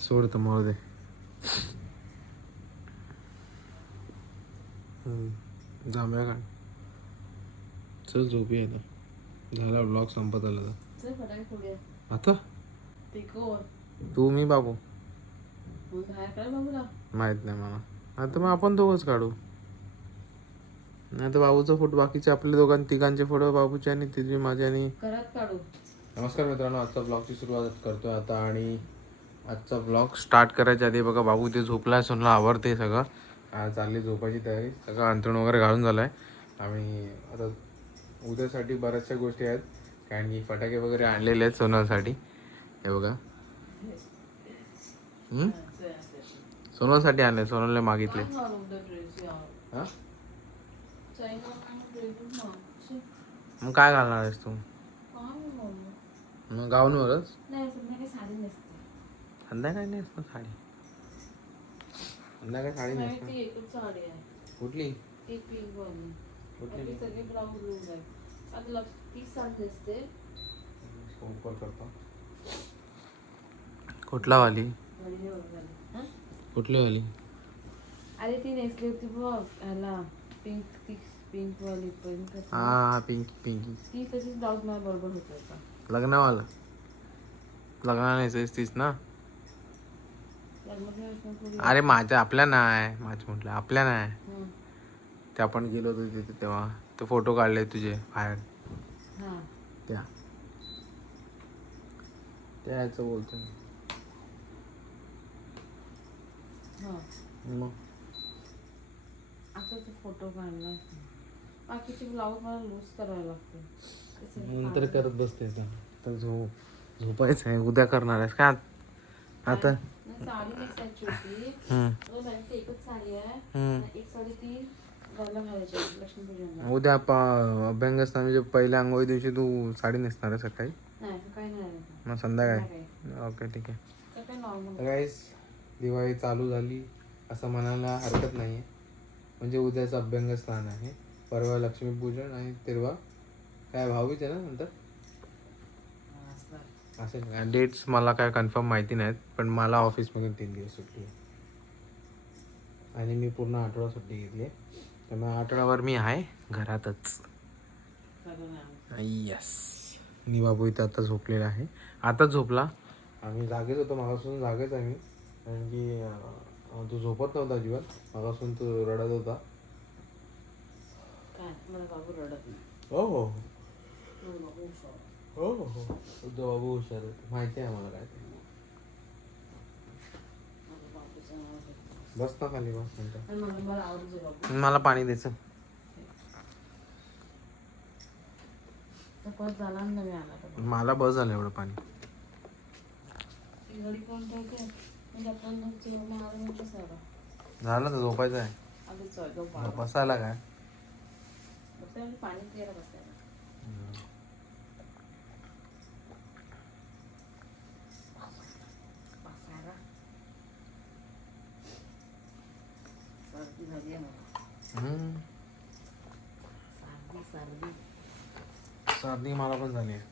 सोड तर मरू दे. जांभळ्या काढ. चल झोपी आता. झाला ब्लॉग संपत आला आता. फोडूया. आता? ते मी बाबू. माहीत नाही मला. आता मग आपण दोघंच काढू. नाही तर बाबूचा फोटो बाकीचे आपले दोघां तिघांचे फोटो बाबूचे आणि तिचे माझे आणि नमस्कार मित्रांनो आजचा ब्लॉगची सुरुवात करतोय आता आणि आजचा ब्लॉग स्टार्ट करायच्या आधी बघा बाबू ते झोपलाय सोनला आवडते सगळं. आज चालली झोपायची तयारी. सगळं अंथरूण वगैरे घालून झालं आहे आणि आता उद्यासाठी बऱ्याचशा गोष्टी आहेत कारण की फटाके वगैरे आणलेले आहेत सोनलसाठी. हे बघा. हम्म? सोनलसाठी आणले सोनलने मागितले. हा? मग काय घालणार आहेस तू? मग गाऊनवरच नाही संध्याकाळी नाही असणार साडी. संध्याकाळी साडी नाही ती एकच साडी आहे. कुठली? एक पिंक वाली. कुठली बाकी सगळे ब्लाऊज लूज आहे. आता लक्ष तीच साडी असते उपर करतो. कुठला वाली? हा? कुठली वाली? अरे ती नेसली होती बघ. ह्याला. पिंक ती पिंक वाली पिंक हा पिंकी पिंकी ती तशीच ब्लाऊज मला बरोबर होत होता लग्नावाला. लग्नाला नेसायची तीच ना लग्नाच्या वेळेस मग थोडी अरे माझ्या आपल्या नाही. माझ्या म्हटलं आपल्या नाही. ते आपण गेलो होतो तिथे तेव्हा. ते फोटो काढले तुझे बाहेर. त्या. त्या याचं बोलतो मी. मग? आता तो फोटो काढला बाकीचे ब्लाऊज मला लूज करावे लागते. नंतर करत बसते. तर झोप झोपायचं आहे. उद्या करणार आहेस का? आता? साडी नेसायची होती एकच साडी आहे. एक ती उद्या पहिल्या अंघोळी दिवशी तू साडी नेसणार आहे सकाळी. मग संध्याकाळी. ओके ठीक आहे. गाईस दिवाळी चालू झाली असं म्हणायला हरकत नाही आहे म्हणजे उद्याचं अभ्यंगस्नान आहे. परवा लक्ष्मीपूजन आणि तेरवा. काय भाऊबीज आहे ना नंतर? असेल डेट्स मला काय कन्फर्म माहिती नाहीत पण मला ऑफिसमधून तीन दिवस सुट्टी आहे. आणि मी पूर्ण आठवडा सुट्टी घेतली आहे. त्यामुळे आठवड्यावर मी आहे घरातच. यस मी बाबू इथं आता झोपलेला आहे. आताच झोपला. आम्ही जागेच होतो मागासून जागेच आहे मी कारण की तो झोपत नव्हता अजिबात. मागासून तो रडत होता. हो हो. हो, बाबू हुशार. हो हो. तो बाबू हुशार आहे माहिती आहे मला काय ते. बस ना खाली बस आणि मला मला आवडतो बाबू. मला पाणी द्यायचं तर परत झाला ना मी आला तर. मला बस झालं एवढं पाणी. ती घडी कोण ठेवते? म्हणजे आपण आलं म्हणजे झालं तर झोपायचं आहे. आधी चढलो बसायला काय? बसायला पाणी प्यायला बसायला सर्दी झाली आहे मला हम्म. सर्दी सर्दी सर्दी मला पण झाली आहे.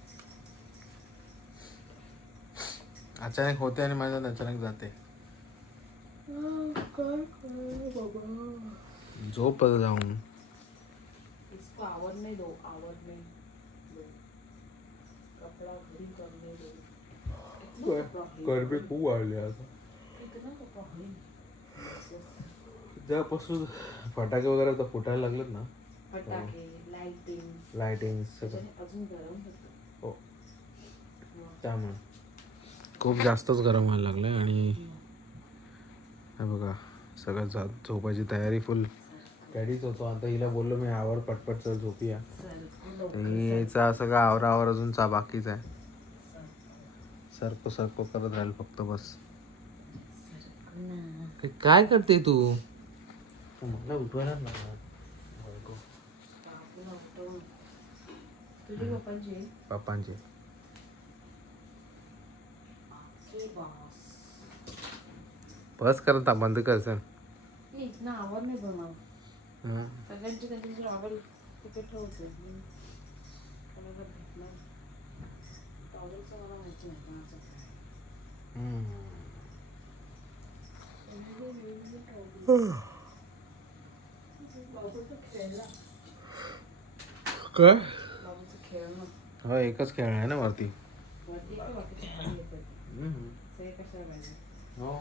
अचानक होते आणि माझ्या अचानक जाते. झोप जाऊन. इसको आवर नहीं दो आवर नहीं. दो कपड़ा घड़ी करने दो? गरमी खूप वाढली आता. जेव्हापासून फटाके वगैरे आता फुटायला लागलेत ना. फटाके लाइटिंग सगळं. त्याच्याने अजून गरम होतं. हो. त्यामुळे. खूप जास्तच गरम व्हायला लागलंय आणि हे बघा सगळं जा झोपायची तयारी फुल रेडीच होतो. आता हिला बोललो मी आवर पटपट चल झोपूया. याचा सगळं आवर आवर अजून चा बाकीच आहे. सरको सरको करत राहील फक्त बस. काय करते तू? मला उठवणार ना पप्पांचे बस कर ना बंद कर सर इतना आवड नाही बनव सगळ्यांची त्यांची आवड तिथे ठेवते मला काय? हो एकच खेळ आहे ना वरती. हो.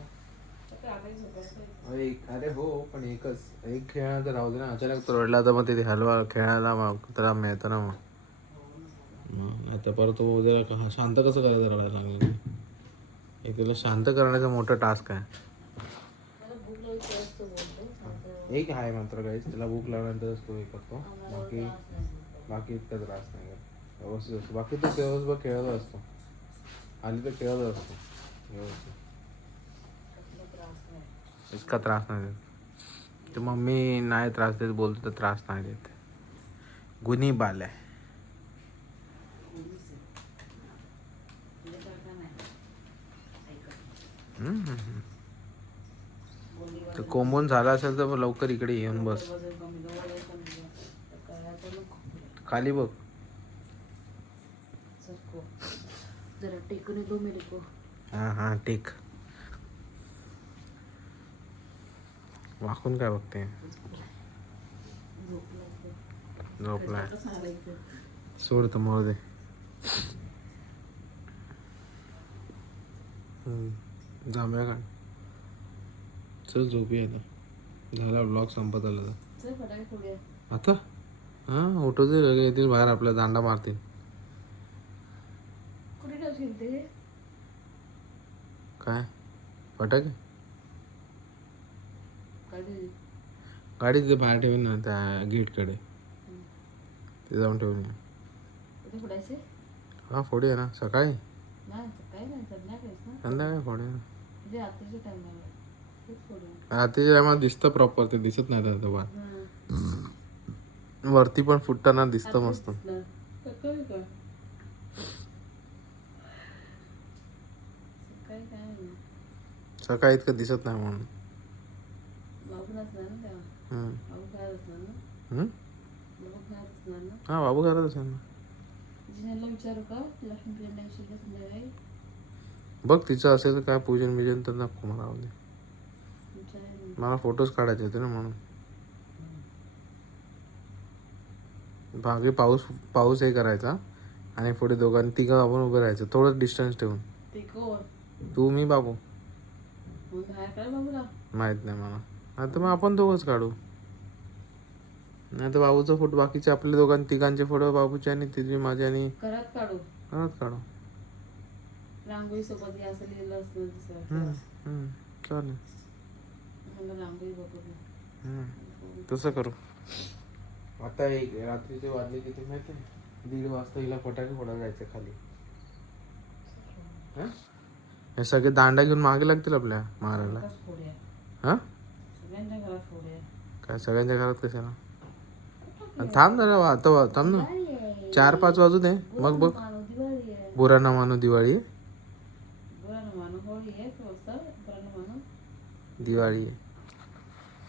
एक अरे हो पण एकच. एक खेळणं तर राहू दे ना. अचानक तो रडला तर मग ते हलवा खेळायला मग त्याला मिळतं ना मग. आता परत तो उद्या शांत कसं करायचं रडायला लागलं? हे त्याला शांत करण्याचा मोठा टास्क आहे. एक आहे मात्र काहीच त्याला भूक लागल्यानंतरच तो हे करतो बाकी. बाकी इतका त्रास नाही करत. व्यवस्थित असतो बाकी तो दिवसभर खेळत असतो आली तर खेळत असतो व्यवस्थित कसला त्रास नाही देत तर मम्मी नाही त्रास देत, बोलतो तर त्रास नाही देत गुन्ही बाल आहे आहे. तुझ्यासारखा हम्म. तर कोंबून झाला असेल तर लवकर इकडे येऊन बस. खाली बघ. हां हां टेक. वाकून काय बघते? झोपला सोड तर मरू दे. जांभ्या का चल झोपी आता. झाला ब्लॉग संपत आला. आता? हां उठवते लगे येतील बाहेर आपल्या दांडा मारतील. काय? फटाके? गाडी तिथे बाहेर ठेवीन ना त्या गेटकडे. ते जाऊन ठेवून हां फोडूया ना. सकाळी? नाही संध्याकाळीच ना. फोडूया रात्रीच्या टायमाला दिसतं प्रॉपर ते दिसत नाही आता बाहेर हं. वरती पण फुटताना दिसतं मस्त. सकाळी इतकं दिसत नाही म्हणून. हा बाबू करत असेल ना. विचारू का? बघ तिचं असेल तर काय पूजन बिजन तर नको मला मला फोटोज काढायचे होते ना म्हणून. मागे पाऊस पाऊस हे करायचा आणि पुढे दोघांनी तिघं आपण उभं राहायचं. थोडं डिस्टन्स ठेवून. ते मी बाबू. माहीत नाही मला. आता मग आपण दोघंच काढू. नाही तर बाबूचा फोटो बाकीचे आपले दोघां तिघांचे फोटो बाबूचे आणि तिथे माझे आणि घरात काढू. काढू. रांगोळी सोबत चालेल मला रांगोळी बघू हम्म. तसं करू. आता एक रात्रीचे वाजले किती माहिती आहे? दीड वाजता हिला फटाके फोडायला जायचं खाली. हं? हे सगळे दांडा घेऊन मागे लागतील आपल्या मारायला. हा? काय सगळ्यांच्या घरात कशाला? थांब जरा वा- आता वा- थांब ना. चार पाच वाजू दे. मग बघ. बुरा ना मानू दिवाळी. ना ना दिवाळी आहे.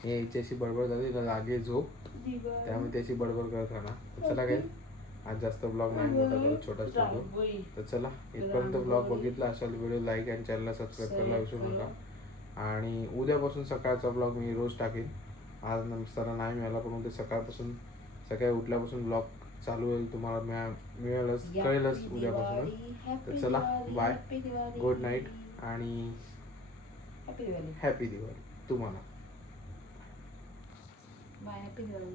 हे याच्याशी बडबड झाली ना लागे झोप. त्यामुळे त्याची बडबड करत राहणार. चला काय आज जास्त ब्लॉग नाही मोठा छोटाच ठेवतो तर चला इथपर्यंत ब्लॉग बघितला असेल व्हिडिओ लाईक आणि चॅनलला सबस्क्राईब करायला विसरू नका. आणि उद्यापासून सकाळचा ब्लॉग मी रोज टाकेन. आज नमस्कार नाही मिळाला पण उद्या सकाळपासून सकाळी उठल्यापासून ब्लॉग चालू होईल तुम्हाला मिळा मिळेलच कळेलच उद्यापासून. तर चला बाय गुड नाईट आणि हॅपी दिवाळी. तुम्हाला. Bye happy Diwali